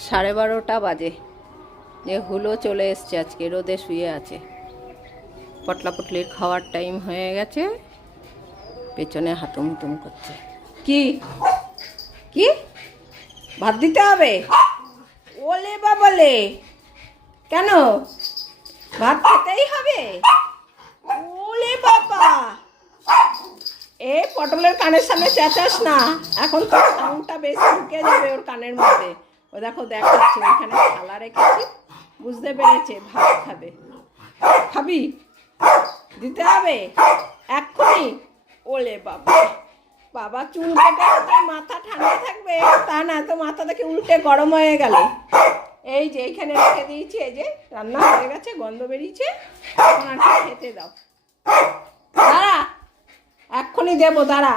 12:30 বাজে, যে হুলো চলে এসছে, আজকে রোদে শুয়ে আছে। পটলা পটলির খাওয়ার টাইম হয়ে গেছে, পেছনে হাতুম হুতুম করছে। কি কি ভাত দিতে হবে? ওলে বাবালে, কেন ভাত খেতেই হবে? ওলে বাবা, এ পটলের কানের সামনে চেঁচাস না, এখন তো সাউন্ডটা বেশি ঢুকে যাবে ওর কানের মধ্যে। ও দেখো দেখাচ্ছে, ওইখানে থালা রেখেছি, বুঝতে পেরেছে ভাত খাবে। খাবি? দিতে হবে এক্ষুনি? ওলে বাবা, বাবা চুল কেটে তো মাথা ঠান্ডা থাকবে, তা না তো মাথা দেখে উল্টে গরম হয়ে গেল। এই যে এইখানে রেখে দিয়েছি, এই যে রান্না হয়ে গেছে, গন্ধ বেরিয়েছে, এখন আর খেতে দাও। দাঁড়া, এক্ষুনি দেবো, দাঁড়া।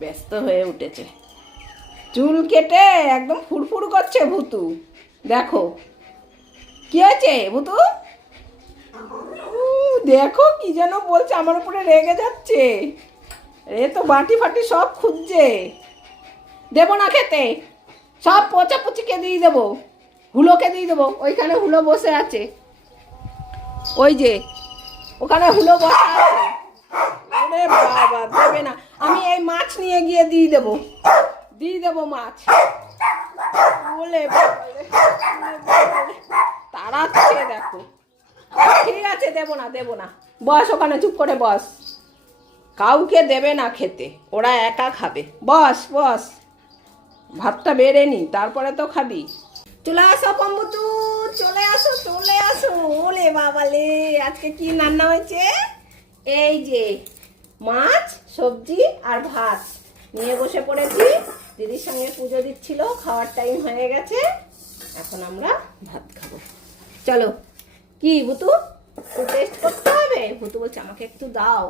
ব্যস্ত হয়ে উঠেছে, চুল কেটে একদম ফুরফুর করছে ভুতু। দেখো কি হয়েছে ভুতু, দেখো কি যেন বলছে, আমার উপরে রেগে যাচ্ছে। এ তো বাটি ফাটি সব খুঁজছে। দেবো না খেতে, সব পচা পুচিকে দিয়ে দেবো, হুলোকে দিয়ে দেবো। ওইখানে হুলো বসে আছে, ওই যে ওখানে হুলো বসে আছে। ওরে বাবা, দেবে না। আমি এই মাছ নিয়ে গিয়ে দিয়ে দেবো মাছ। বলে তাড়াচ্ছে, দেখো। ঠিক আছে, দেবো না। বস ওখানে, চুপ করে বস। কাউকে দেবে না খেতে, ওরা একা খাবে। বস বস, ভাতটা বেড়ে নি, তারপরে তো খাবি। চলে আসো পম্বুতু, চলে আসো। ওলে বাবালে, আজকে কি রান্না হয়েছে? এই যে মাছ, সবজি আর ভাত নিয়ে বসে পড়েছি। দিদির সঙ্গে পুজো দিচ্ছিল, খাওয়ার টাইম হয়ে গেছে, এখন আমরা ভাত খাবো। চলো। কি ভুতু, একটু টেস্ট করতে হবে? ভুতু বলছে আমাকে একটু দাও।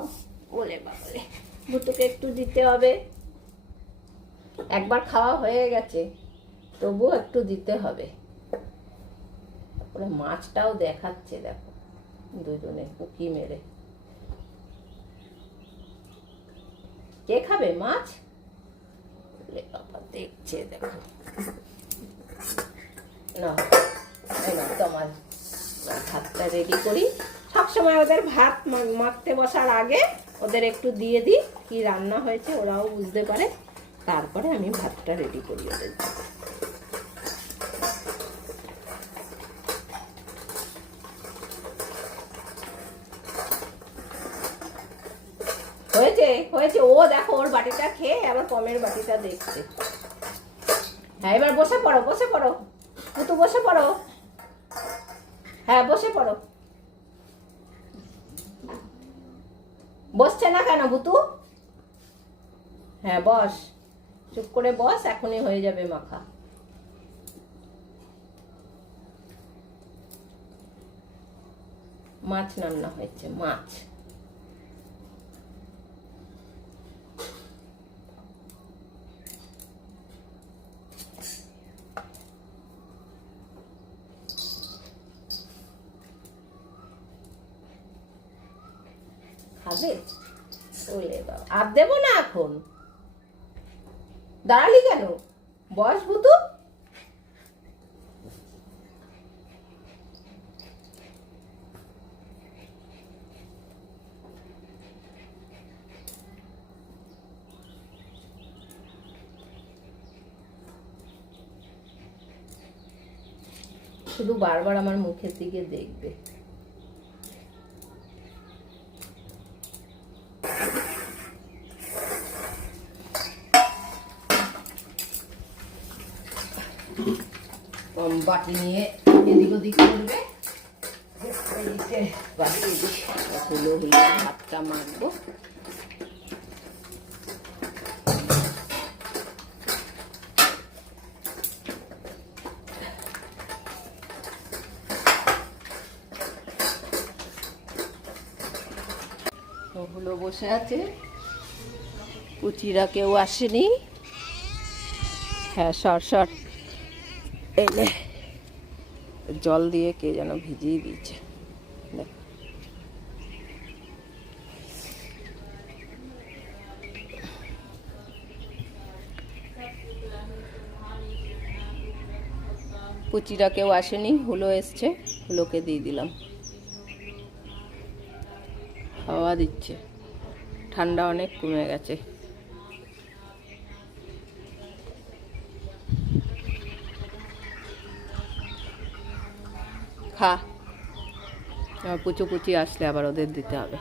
ওলে বাবালে, ভুতুকে একটু দিতে হবে। একবার খাওয়া হয়ে গেছে, তবুও একটু দিতে হবে। তারপরে মাছটাও দেখাচ্ছে, দেখো দুজনে উকি মেরে। কে খাবে মাছ? বাবা দেখছে, দেখো না, তোমার ভাতটা রেডি করি। সবসময় ওদের ভাত মাখতে বসার আগে ওদের একটু দিয়ে দিই কি রান্না হয়েছে, ওরাও বুঝতে পারে। তারপরে আমি ভাতটা রেডি করি ওদের। হয়েছে ও দেখো, ওর বাটিটা খেয়ে আবার কমের বাটিটা দেখছে। হ্যাঁ, এবার বসে পড়ো ভুতু, বসে পড়ো। হ্যাঁ, বসে পড়ো। বসছে না কেন ভুতু? হ্যাঁ বস, চুপ করে বস, এখনই হয়ে যাবে মাখা। মাছ রান্না হয়েছে, মাছ। খাবে? ওলে বাবা, আর দেবো না এখন। দাঁড়ালি কেন? বস ভুতু। শুধু বারবার আমার মুখের দিকে দেখবে। বাটি নিয়ে এদিক ওদিক করবে। হলো ভাতটা মাখবো। হলো বসে আছে, পুচিরা কেউ আসেনি। হ্যাঁ, সর এলে জল দিয়ে কে যেন ভিজিয়ে দিয়েছে। পুচিরা কেউ আসেনি, হুলো এসছে, হুলোকে দিয়ে দিলাম। হাওয়া দিচ্ছে, ঠান্ডা অনেক কমে গেছে। খা, পুচু পুচি আসলে আবার ওদের দিতে হবে।